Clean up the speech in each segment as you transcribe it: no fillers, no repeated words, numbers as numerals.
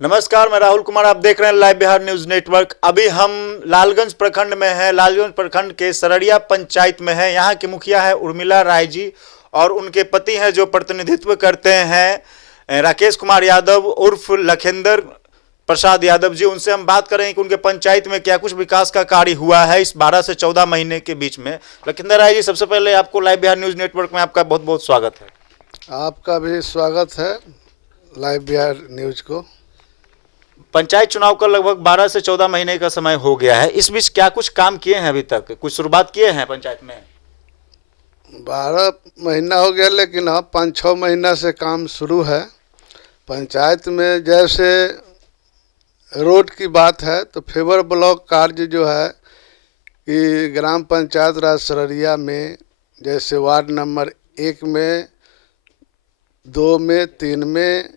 नमस्कार, मैं राहुल कुमार। आप देख रहे हैं लाइव बिहार न्यूज नेटवर्क। अभी हम लालगंज प्रखंड में हैं। लालगंज प्रखंड के सररिया पंचायत में है। यहाँ की मुखिया है उर्मिला राय जी और उनके पति हैं जो प्रतिनिधित्व करते हैं राकेश कुमार यादव उर्फ लखेंद्र प्रसाद यादव जी। उनसे हम बात करेंगे कि उनके पंचायत में क्या कुछ विकास का कार्य हुआ है इस 12 से 14 महीने के बीच में। लखेंद्र राय जी, सबसे पहले आपको लाइव बिहार न्यूज नेटवर्क में आपका बहुत बहुत स्वागत है। आपका भी स्वागत है लाइव बिहार न्यूज को। पंचायत चुनाव का लगभग 12 से 14 महीने का समय हो गया है। इस बीच क्या कुछ काम किए हैं? अभी तक कुछ शुरुआत किए हैं पंचायत में? 12 महीना हो गया, लेकिन हाँ 5-6 महीना से काम शुरू है पंचायत में। जैसे रोड की बात है तो फेवर ब्लॉक कार्य जो है कि ग्राम पंचायत राज सररिया में, जैसे वार्ड नंबर 1 में, 2 में, 3 में,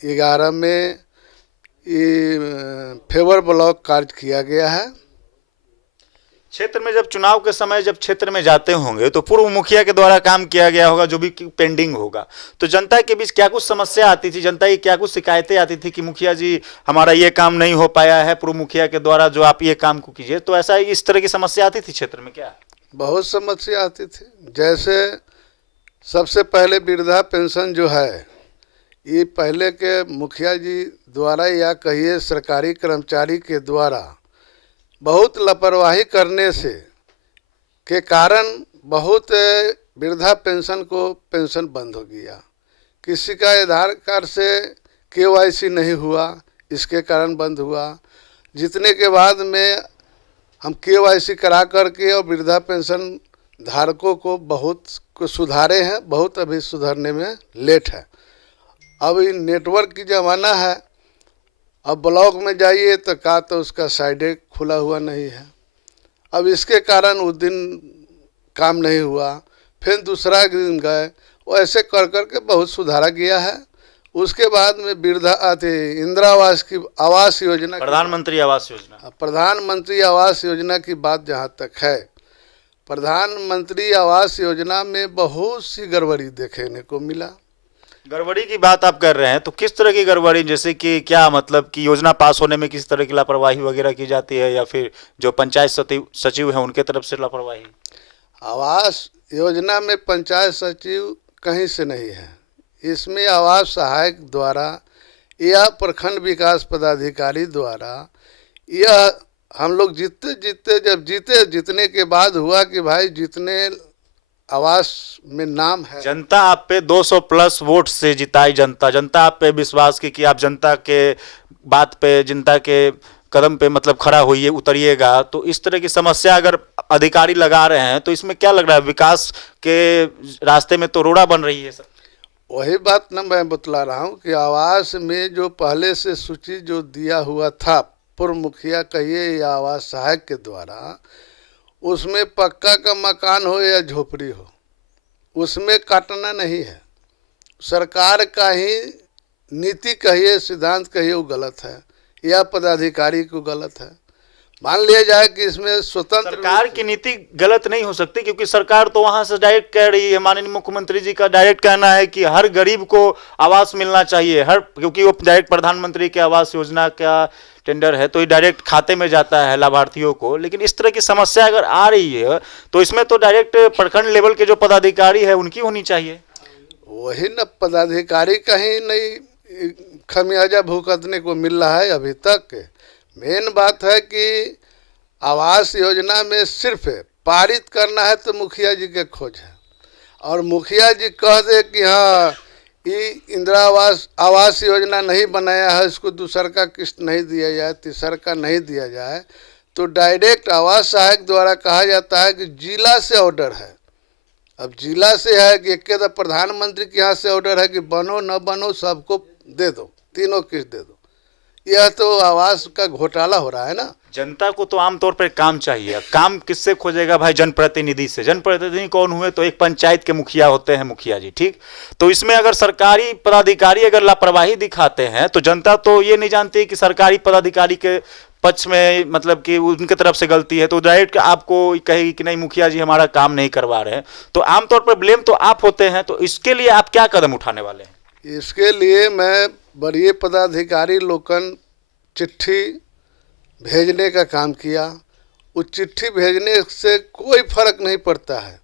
11 में ये फेवर ब्लॉक कार्य किया गया है। क्षेत्र में जब चुनाव के समय जब क्षेत्र में जाते होंगे तो पूर्व मुखिया के द्वारा काम किया गया होगा, जो भी पेंडिंग होगा, तो जनता के बीच क्या कुछ समस्या आती थी? जनता की क्या कुछ शिकायतें आती थी कि मुखिया जी हमारा ये काम नहीं हो पाया है पूर्व मुखिया के द्वारा, जो आप ये काम को कीजिए? तो ऐसा इस तरह की समस्या आती थी क्षेत्र में क्या? बहुत समस्या आती थी। जैसे सबसे पहले वृद्धा पेंशन जो है, ये पहले के मुखिया जी द्वारा या कहिए सरकारी कर्मचारी के द्वारा बहुत लापरवाही करने से के कारण बहुत वृद्धा पेंशन को पेंशन बंद हो गया। किसी का आधार कार्ड से केवाईसी नहीं हुआ, इसके कारण बंद हुआ। जितने के बाद में हम केवाईसी करा करके और वृद्धा पेंशन धारकों को बहुत को सुधारे हैं, बहुत अभी सुधरने में लेट है। अब ये नेटवर्क की ज़माना है। अब ब्लॉक में जाइए तो का तो उसका साइडे खुला हुआ नहीं है। अब इसके कारण उस दिन काम नहीं हुआ, फिर दूसरा दिन गए, वो ऐसे कर कर के बहुत सुधारा गया है। उसके बाद में वृद्धा इंदिरा आवास की आवास योजना, प्रधानमंत्री आवास योजना की बात जहाँ तक है, प्रधानमंत्री आवास योजना में बहुत सी गड़बड़ी देखने को मिला। गड़बड़ी की बात आप कर रहे हैं तो किस तरह की गड़बड़ी? जैसे कि क्या मतलब कि योजना पास होने में किस तरह की लापरवाही वगैरह की जाती है, या फिर जो पंचायत सचिव हैं उनके तरफ से लापरवाही? आवास योजना में पंचायत सचिव कहीं से नहीं है। इसमें आवास सहायक द्वारा या प्रखंड विकास पदाधिकारी द्वारा, यह हम लोग जीतने के बाद हुआ कि भाई जितने आवास में नाम है, जनता आप पे 200 प्लस वोट से जिताई। जनता आप पे विश्वास की कि आप जनता के बात पे, जनता के कदम पे मतलब खड़ा होइए, उतरिएगा। तो इस तरह की समस्या अगर अधिकारी लगा रहे हैं तो इसमें क्या लग रहा है? विकास के रास्ते में तो रोड़ा बन रही है सर। वही बात ना मैं बतला रहा हूँ कि आवास में जो पहले से सूची जो दिया हुआ था पूर्व मुखिया कहिए या आवास सहायक के द्वारा, उसमें पक्का का मकान हो या झोपड़ी हो, उसमें काटना नहीं है। सरकार का ही नीति कहिए, सिद्धांत कहिए, वो गलत है या पदाधिकारी को गलत है। मान लिया जाए कि इसमें स्वतंत्र सरकार की नीति गलत नहीं हो सकती, क्योंकि सरकार तो वहां से डायरेक्ट कह रही है। माननीय मुख्यमंत्री जी का डायरेक्ट कहना है कि हर गरीब को आवास मिलना चाहिए, क्योंकि वो डायरेक्ट प्रधानमंत्री के आवास योजना का टेंडर है तो ये डायरेक्ट खाते में जाता है लाभार्थियों को। लेकिन इस तरह की समस्या अगर आ रही है तो इसमें तो डायरेक्ट प्रखंड लेवल के जो पदाधिकारी है उनकी होनी चाहिए। वही न, पदाधिकारी कहीं नहीं खमियाजा भुगतने को मिल रहा है अभी तक। मेन बात है कि आवास योजना में सिर्फ पारित करना है तो मुखिया जी के खोज है, और मुखिया जी कह दे कि हाँ ये इंदिरा आवास योजना नहीं बनाया है, इसको दूसर का किस्त नहीं दिया जाए, तीसर का नहीं दिया जाए, तो डायरेक्ट आवास सहायक द्वारा कहा जाता है कि जिला से ऑर्डर है। अब जिला से है कि एक तो प्रधानमंत्री के यहाँ से ऑर्डर है कि बनो न बनो सबको दे दो, तीनों किस्त दे दो। यह तो आवास का घोटाला हो रहा है ना। जनता को तो आमतौर पर काम चाहिए। काम किससे खोजेगा भाई? जनप्रतिनिधि से। जनप्रतिनिधि कौन हुए? तो एक पंचायत के मुखिया होते हैं, मुखिया जी, ठीक। तो इसमें अगर सरकारी पदाधिकारी अगर लापरवाही दिखाते हैं तो जनता तो ये नहीं जानती कि सरकारी पदाधिकारी के पक्ष में मतलब कि उनके तरफ से गलती है, तो डायरेक्ट आपको कहेगी कि नहीं मुखिया जी हमारा काम नहीं करवा रहे हैं। तो आमतौर पर ब्लेम तो आप होते हैं। तो इसके लिए आप क्या कदम उठाने वाले हैं? इसके लिए मैं वरीय पदाधिकारी लोगन चिट्ठी भेजने का काम किया। उस चिट्ठी भेजने से कोई फर्क नहीं पड़ता है।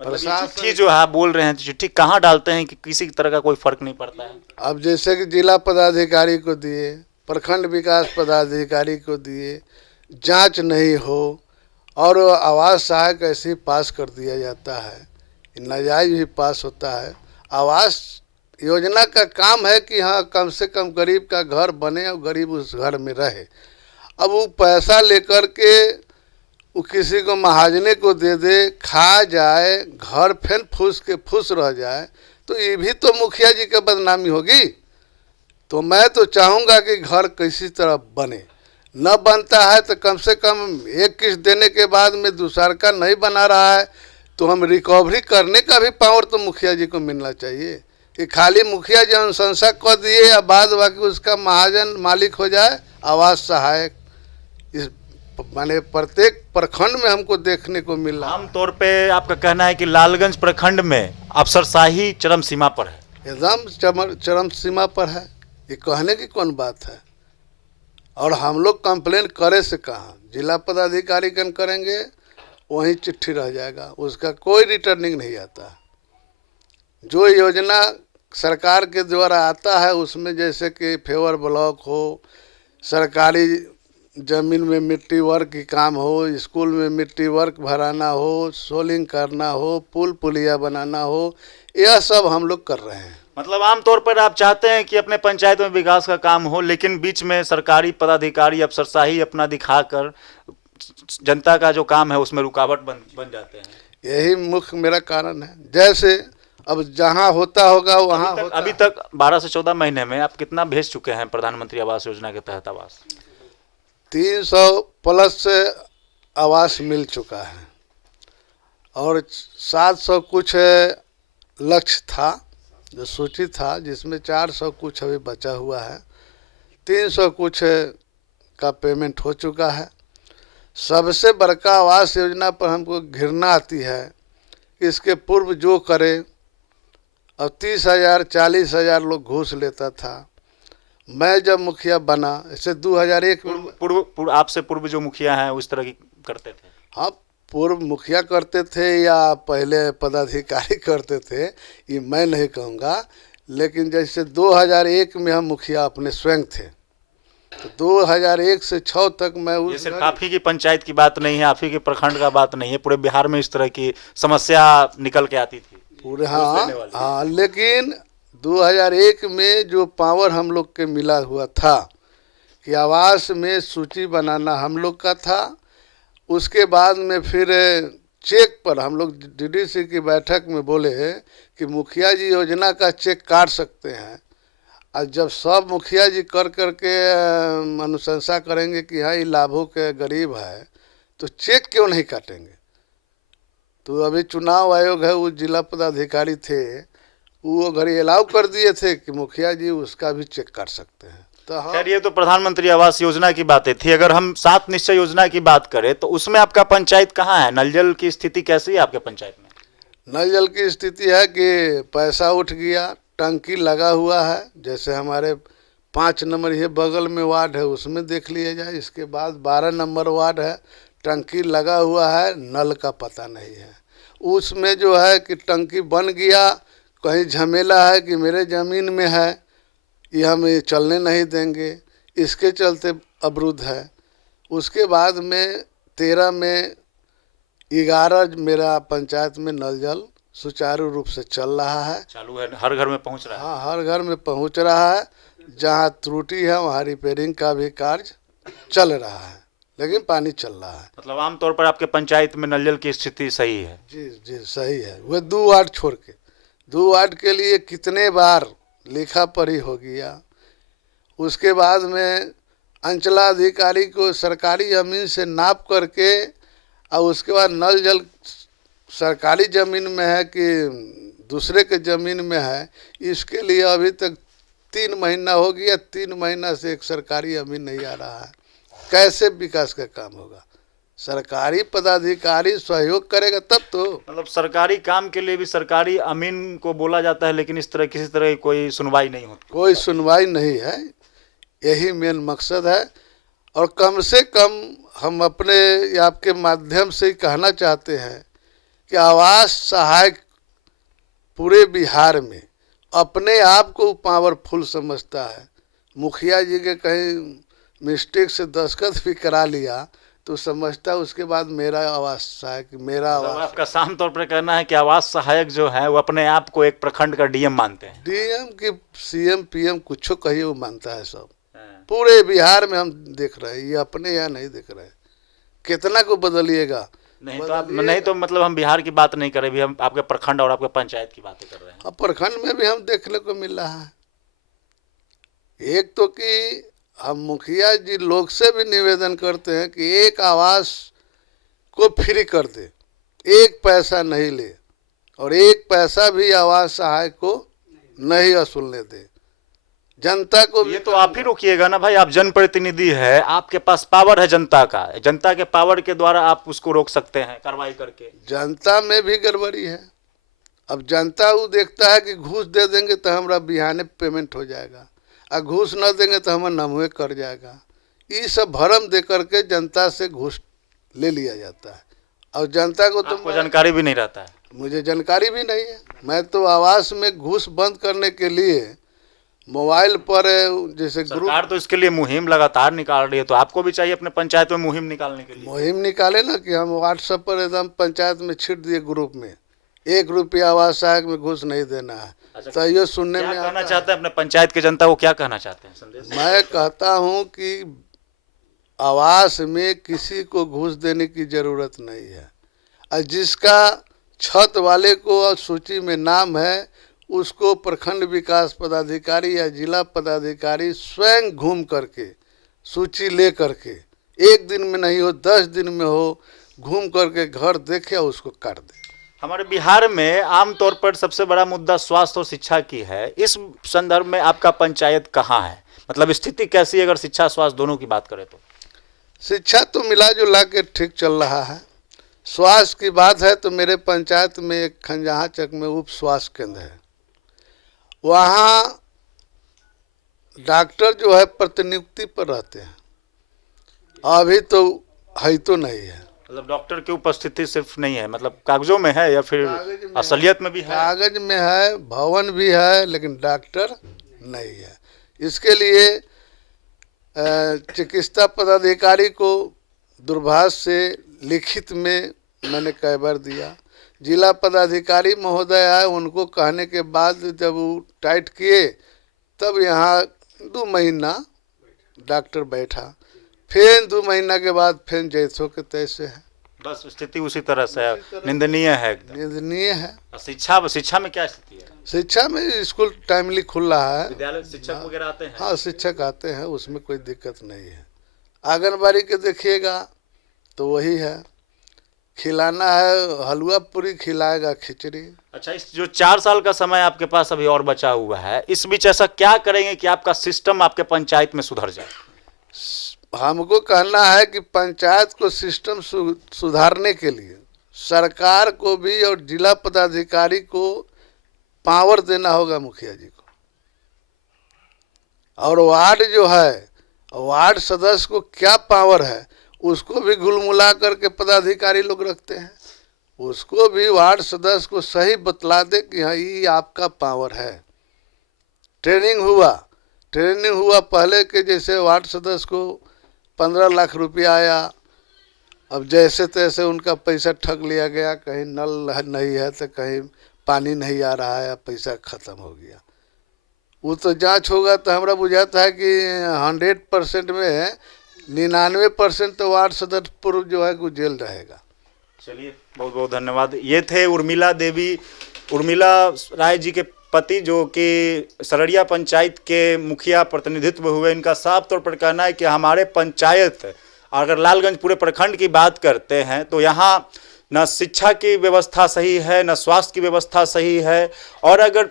मतलब ये चिट्ठी जो है आप बोल रहे हैं, तो चिट्ठी कहाँ डालते हैं कि किसी तरह का कोई फर्क नहीं पड़ता है? अब जैसे कि जिला पदाधिकारी को दिए, प्रखंड विकास पदाधिकारी को दिए, जांच नहीं हो और आवास सहायक ऐसे ही पास कर दिया जाता है, नाजायज भी पास होता है। आवास योजना का काम है कि हाँ कम से कम गरीब का घर बने और गरीब उस घर में रहे। अब वो पैसा लेकर के वो किसी को महाजने को दे दे, खा जाए, घर फिर फूस रह जाए, तो ये भी तो मुखिया जी की बदनामी होगी। तो मैं तो चाहूँगा कि घर किसी तरह बने, न बनता है तो कम से कम एक किस्त देने के बाद में दूसरा का नहीं बना रहा है तो हम रिकवरी करने का भी पावर तो मुखिया जी को मिलना चाहिए। कि खाली मुखिया जी अनुशंसा कर दिए या बाद बाकी उसका महाजन मालिक हो जाए। आवास सहायक इस माने प्रत्येक प्रखंड में हमको देखने को मिल रहा है। आमतौर पे आपका कहना है कि लालगंज प्रखंड में अफसरशाही चरम सीमा पर है? एकदम चरम सीमा पर है, ये कहने की कौन बात है। और हम लोग कंप्लेन करे से कहाँ, जिला पदाधिकारी कन करेंगे वहीं चिट्ठी रह जाएगा, उसका कोई रिटर्निंग नहीं आता। जो योजना सरकार के द्वारा आता है उसमें जैसे कि फेवर ब्लॉक हो, सरकारी ज़मीन में मिट्टी वर्क की काम हो, स्कूल में मिट्टी वर्क भराना हो, सोलिंग करना हो, पुल पुलिया बनाना हो, यह सब हम लोग कर रहे हैं। मतलब आमतौर पर आप चाहते हैं कि अपने पंचायत में विकास का काम हो, लेकिन बीच में सरकारी पदाधिकारी अफसरशाही अपना दिखाकर जनता का जो काम है उसमें रुकावट बन जाते हैं। यही मुख्य मेरा कारण है। जैसे अब जहाँ होता होगा वहाँ अभी तक 12 से 14 महीने में आप कितना भेज चुके हैं प्रधानमंत्री आवास योजना के तहत आवास? 300 प्लस से आवास मिल चुका है और 700 कुछ लक्ष्य था जो सूची था, जिसमें 400 कुछ अभी बचा हुआ है। 300 कुछ का पेमेंट हो चुका है। सबसे बड़का आवास योजना पर हमको घृणा आती है कि इसके पूर्व जो करे, अब 30,000 40,000 लोग घूस लेता था। मैं जब मुखिया बना, इसे 2001 पूर्व आपसे पूर्व जो मुखिया हैं उस तरह की करते थे? हाँ, पूर्व मुखिया करते थे या पहले पदाधिकारी करते थे ये मैं नहीं कहूँगा, लेकिन जैसे 2001 में हम मुखिया अपने स्वयं थे, तो 2001 से 6 तक मैं ये सिर्फ आप ही की पंचायत की बात नहीं है, आप ही के प्रखंड का बात नहीं है, पूरे बिहार में इस तरह की समस्या निकल के आती थी पूरे। हाँ, लेकिन 2001 में जो पावर हम लोग के मिला हुआ था कि आवास में सूची बनाना हम लोग का था। उसके बाद में फिर चेक पर हम लोग डीडीसी की बैठक में बोले कि मुखिया जी योजना का चेक काट सकते हैं। और जब सब मुखिया जी कर करके अनुशंसा करेंगे कि हाँ ये लाभों के गरीब है तो चेक क्यों नहीं काटेंगे। तो अभी चुनाव आयोग है, वो जिला पदाधिकारी थे, वो घड़ी अलाउ कर दिए थे कि मुखिया जी उसका भी चेक काट सकते हैं। तो खैर ये तो प्रधानमंत्री आवास योजना की बातें थी। अगर हम 7 निश्चय योजना की बात करें तो उसमें आपका पंचायत कहाँ है? नल जल की स्थिति कैसी है आपके पंचायत में? नल जल की स्थिति है कि पैसा उठ गया, टंकी लगा हुआ है। जैसे हमारे 5 नंबर ये बगल में वार्ड है उसमें देख लिया जाए, इसके बाद 12 नंबर वार्ड है, टंकी लगा हुआ है, नल का पता नहीं है। उसमें जो है कि टंकी बन गया, कहीं झमेला है कि मेरे ज़मीन में है, ये हम चलने नहीं देंगे, इसके चलते अवरुद्ध है। उसके बाद में 13 में 11 मेरा पंचायत में नल जल सुचारू रूप से चल रहा है, चालू है, हर घर में पहुंच रहा है। हाँ, हर घर में पहुंच रहा है। जहाँ त्रुटि है वहाँ रिपेयरिंग का भी कार्य चल रहा है, लेकिन पानी चल रहा है। मतलब आमतौर पर आपके पंचायत में नल जल की स्थिति सही है? जी जी सही है। वह 2 वार्ड छोड़ के 2 वार्ड के लिए कितने बार लिखा पढ़ी हो गया। उसके बाद में अंचलाधिकारी को सरकारी ज़मीन से नाप करके और उसके बाद नल जल सरकारी ज़मीन में है कि दूसरे के ज़मीन में है, इसके लिए अभी तक 3 महीना हो गया। 3 महीना से एक सरकारी ज़मीन नहीं आ रहा है। कैसे विकास का काम होगा? सरकारी पदाधिकारी सहयोग करेगा तब तो। मतलब सरकारी काम के लिए भी सरकारी अमीन को बोला जाता है, लेकिन इस तरह किसी तरह की कोई सुनवाई नहीं होती। कोई सुनवाई नहीं है, यही मेन मकसद है। और कम से कम हम अपने आपके माध्यम से कहना चाहते हैं कि आवास सहायक पूरे बिहार में अपने आप को पावरफुल समझता है। मुखिया जी के कहीं मिस्टेक से दस्तखत भी करा लिया तो समझता है उसके बाद मेरा आवास सहायक मेरा मतलब आवास। आपका साफ तौर पर कहना है कि आवास सहायक जो है वो अपने आप को एक प्रखंड का डीएम मानते हैं। डीएम की सीएम पीएम कुछ कहिए वो मानता है सब। पूरे बिहार में हम देख रहे हैं, ये अपने यहाँ नहीं देख रहे हैं। कितना को बदलिएगा? नहीं तो मतलब हम बिहार की बात नहीं कर रहे, भी हम आपके प्रखंड और आपके पंचायत की बातें कर रहे हैं। अब प्रखंड में भी हम देखने को मिल रहा है। एक तो कि हम मुखिया जी लोग से भी निवेदन करते हैं कि एक आवास को फ्री कर दे, एक पैसा नहीं ले, और एक पैसा भी आवास सहायक को नहीं वसूलने दे। जनता को ये तो आप ही रोकिएगा ना भाई, आप जनप्रतिनिधि है, आपके पास पावर है जनता का, जनता के पावर के द्वारा आप उसको रोक सकते हैं कार्रवाई करके। जनता में भी गड़बड़ी है। अब जनता वो देखता है कि घूस दे देंगे तो हमारा बिहाने पेमेंट हो जाएगा, और घूस न देंगे तो हमारा नमवे कर जाएगा। ये सब भरम दे करके जनता से घूस ले लिया जाता है। और जनता को तो जानकारी भी नहीं रहता है। मुझे जानकारी भी नहीं है। मैं तो आवास में घूस बंद करने के लिए मोबाइल पर जैसे सरकार तो इसके लिए मुहिम लगातार निकाल रही है, तो आपको भी चाहिए अपने पंचायत में मुहिम निकालने के लिए। मुहिम निकाले ना कि हम व्हाट्सएप पर एकदम पंचायत में छिट दिए ग्रुप में, 1 रुपया आवास सहायक में घुस नहीं देना है। अच्छा, तो ये सुनने क्या में कहना चाहते हैं अपने पंचायत की जनता को, क्या कहना चाहते हैं संदेश? मैं कहता हूँ कि आवास में किसी को घूस देने की जरूरत नहीं है, और जिसका छत वाले को सूची में नाम है उसको प्रखंड विकास पदाधिकारी या जिला पदाधिकारी स्वयं घूम करके सूची ले करके, 1 दिन में नहीं हो 10 दिन में हो, घूम करके घर देखे उसको काट दे। हमारे बिहार में आमतौर पर सबसे बड़ा मुद्दा स्वास्थ्य और शिक्षा की है। इस संदर्भ में आपका पंचायत कहाँ है, मतलब स्थिति कैसी है अगर शिक्षा स्वास्थ्य दोनों की बात करें तो? शिक्षा तो मिला जुला के ठीक चल रहा है। स्वास्थ्य की बात है तो मेरे पंचायत में एक खंजाहा चक में उप स्वास्थ्य केंद्र है। वहाँ डॉक्टर जो है प्रतिनियुक्ति पर रहते हैं, अभी तो है तो नहीं है। मतलब डॉक्टर की उपस्थिति सिर्फ नहीं है, मतलब कागजों में है या फिर असलियत में भी है? कागज में है, भवन भी है, लेकिन डॉक्टर नहीं है। इसके लिए चिकित्सा पदाधिकारी को दूरभाष से लिखित में मैंने कई बार दिया। जिला पदाधिकारी महोदय आए, उनको कहने के बाद जब वो टाइट किए तब यहाँ 2 महीना डॉक्टर बैठा, फिर 2 महीना के बाद फिर जैसो के तैसे है। बस स्थिति उसी तरह से है, निंदनीय है, एकदम निंदनीय है। शिक्षा में क्या स्थिति है? शिक्षा में स्कूल टाइमली खुल रहा है, विद्यालय शिक्षक वगैरह आते हैं? हाँ शिक्षक आते हैं, उसमें कोई दिक्कत नहीं है। आंगनबाड़ी के देखिएगा तो वही है, खिलाना है हलवा पूरी, खिलाएगा खिचड़ी। अच्छा, इस जो 4 साल का समय आपके पास अभी और बचा हुआ है, इस बीच ऐसा क्या करेंगे कि आपका सिस्टम आपके पंचायत में सुधर जाए? हमको कहना है कि पंचायत को सिस्टम सुधारने के लिए सरकार को भी और जिला पदाधिकारी को पावर देना होगा, मुखिया जी को। और वार्ड जो है, वार्ड सदस्य को क्या पावर है उसको भी गुलमुला करके पदाधिकारी लोग रखते हैं। उसको भी वार्ड सदस्य को सही बतला दे कि हाँ ये आपका पावर है। ट्रेनिंग हुआ पहले के जैसे वार्ड सदस्य को 15 लाख रुपया आया, अब जैसे तैसे उनका पैसा ठग लिया गया, कहीं नल नहीं है तो कहीं पानी नहीं आ रहा है, पैसा खत्म हो गया। वो तो जांच होगा तो हमारा बुझाता है कि 100% में 99% तो वार्ड सदस्य पूर्व जो है वो जेल रहेगा। चलिए, बहुत बहुत धन्यवाद। ये थे उर्मिला राय जी के पति, जो कि सरड़िया पंचायत के मुखिया प्रतिनिधित्व हुए। इनका साफ तौर पर कहना है कि हमारे पंचायत, अगर लालगंज पूरे प्रखंड की बात करते हैं तो यहाँ न शिक्षा की व्यवस्था सही है, न स्वास्थ्य की व्यवस्था सही है, और अगर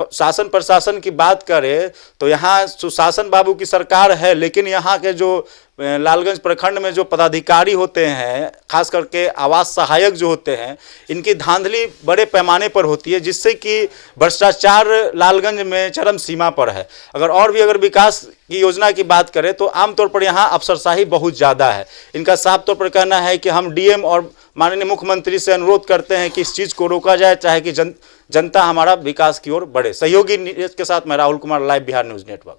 शासन प्रशासन की बात करें तो यहाँ सुशासन बाबू की सरकार है, लेकिन यहाँ के जो लालगंज प्रखंड में जो पदाधिकारी होते हैं, खास करके आवास सहायक जो होते हैं, इनकी धांधली बड़े पैमाने पर होती है, जिससे कि भ्रष्टाचार लालगंज में चरम सीमा पर है। अगर विकास की योजना की बात करें तो आमतौर पर यहाँ अफसरशाही बहुत ज़्यादा है। इनका साफ तौर पर कहना है कि हम डीएम और माननीय मुख्यमंत्री से अनुरोध करते हैं कि इस चीज़ को रोका जाए, चाहे कि जनता हमारा विकास की ओर बढ़े। सहयोगी नीरज के साथ मैं Rahul Kumar, live Bihar news network.